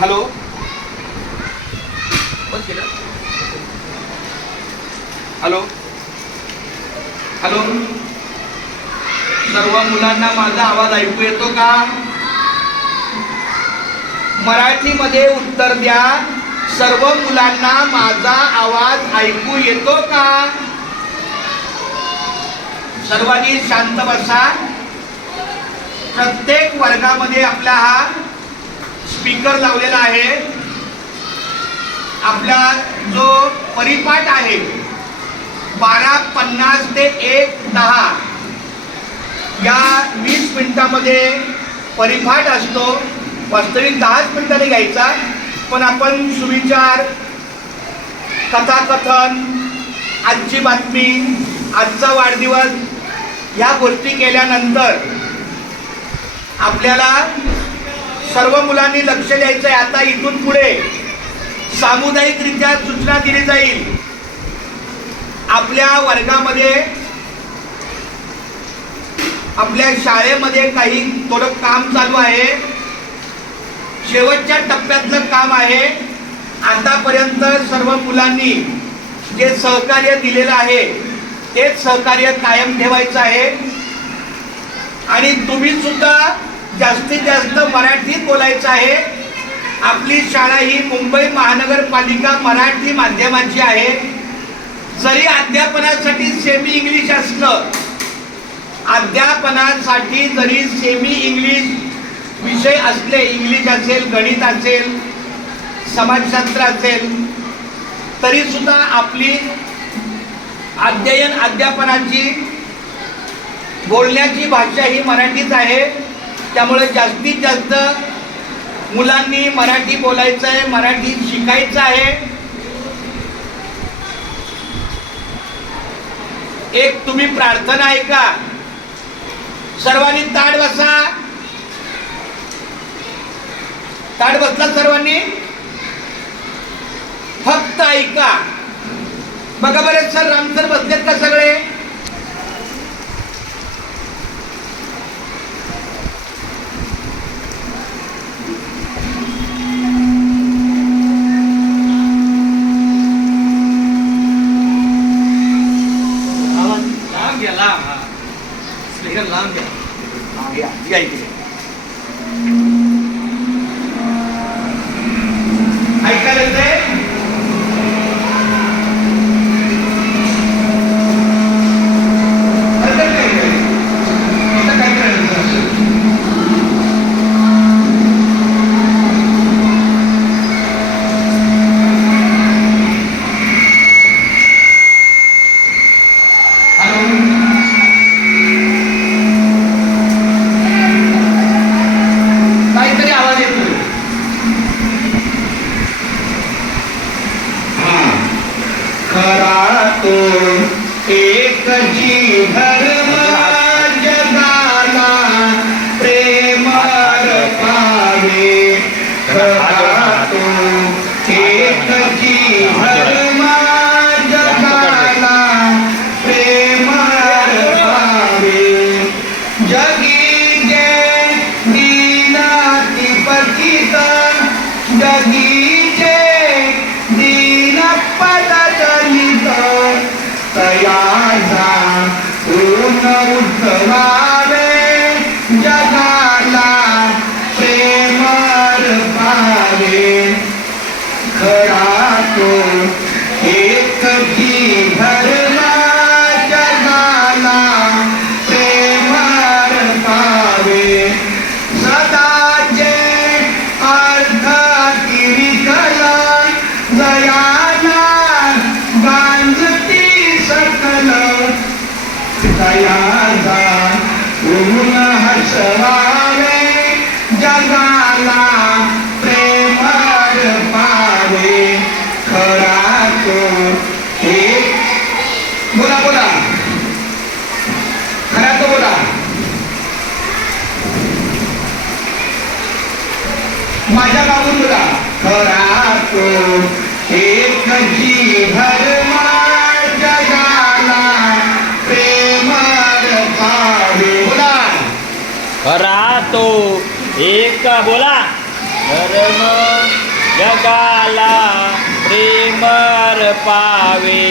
Hello hello hello, सर्व मुलांना माझा आवाज ऐकू येतो का? मराठीमध्ये उत्तर द्या. सर्व मुलांना माझा आवाज ऐकू येतो का? सर्वांनी शांत बसा. प्रत्येक वर्गामध्ये आपला हा स्पीकर लावलेला आहे. आपला जो परिपाठ आहे 12:50 ते 1:10 या 20 मिनिटांमध्ये परिपाठ असतो. वास्तविक 10 मिनिटांनी घ्यायचा, पण आपण सुविचार, कथाकथन, आजची बातमी, आजचा वाढदिवस या गोष्टी केल्यानंतर आपल्याला सर्व मुलांनी लक्ष द्यायचं आहे. आता इथून पुढे सामुदायिकरित्या सूचना दिली जाईल. आपल्या वर्गामध्ये, आपल्या शाळेमध्ये काही थोडं काम चालू आहे. शेवटच्या टप्प्यातलं काम आहे. आतापर्यंत सर्व मुलांनी जे सहकार्य दिलेलं आहे तेच सहकार्य कायम ठेवायचं आहे. आणि तुम्ही सुद्धा जास्तीत जास्त मराठीत बोलायचं आहे. आपली शाळा ही मुंबई महानगरपालिका मराठी माध्यमाची आहे. जरी अध्यापनासाठी सेमी इंग्लिश असलं, अध्यापनासाठी जरी सेमी इंग्लिश विषय असले, इंग्लिश असेल, गणित असेल, समाजशास्त्र असेल, तरी सुद्धा आपली अध्यापनाची बोलण्याची भाषा ही मराठीच आहे. त्यामुळे जास्तीत जास्त मुलांनी मराठी बोलायचं आहे, मराठी शिकायचं आहे. एक तुम्ही प्रार्थना ऐका. सर्वांनी ताड बसा. ताड बसला सर्वांनी? फक्त ऐका. बघा बरेच सर, रामसर बसलेत का सगळे? या इथे ऐकायला येतंय? एक जी धर्म जगाला प्रेम पावे. खरा तो एक जी धर्म जगाला प्रेम पावे. जगी जे दीनाती पतित, जगी जे दीन पद दलित, तयाचा ऊन उठवावे. जगाला प्रेम पावे. खरा तो एक जी धर्म जगाला प्रेम पावे. सदाचे अर्थ किरिकल जयाला गांजती सकल. दयाचा ऊन हसवावे. जगाला प्रेम पावे. खरा तो एक. बोला बोला, खरा तो बोला. माझ्या गावून बोला. खरा तो एक जी धर्म जगाला प्रेम पावे. बोला. खरा तो एक. बोला. धर्म जगाला प्रेम अर्पावे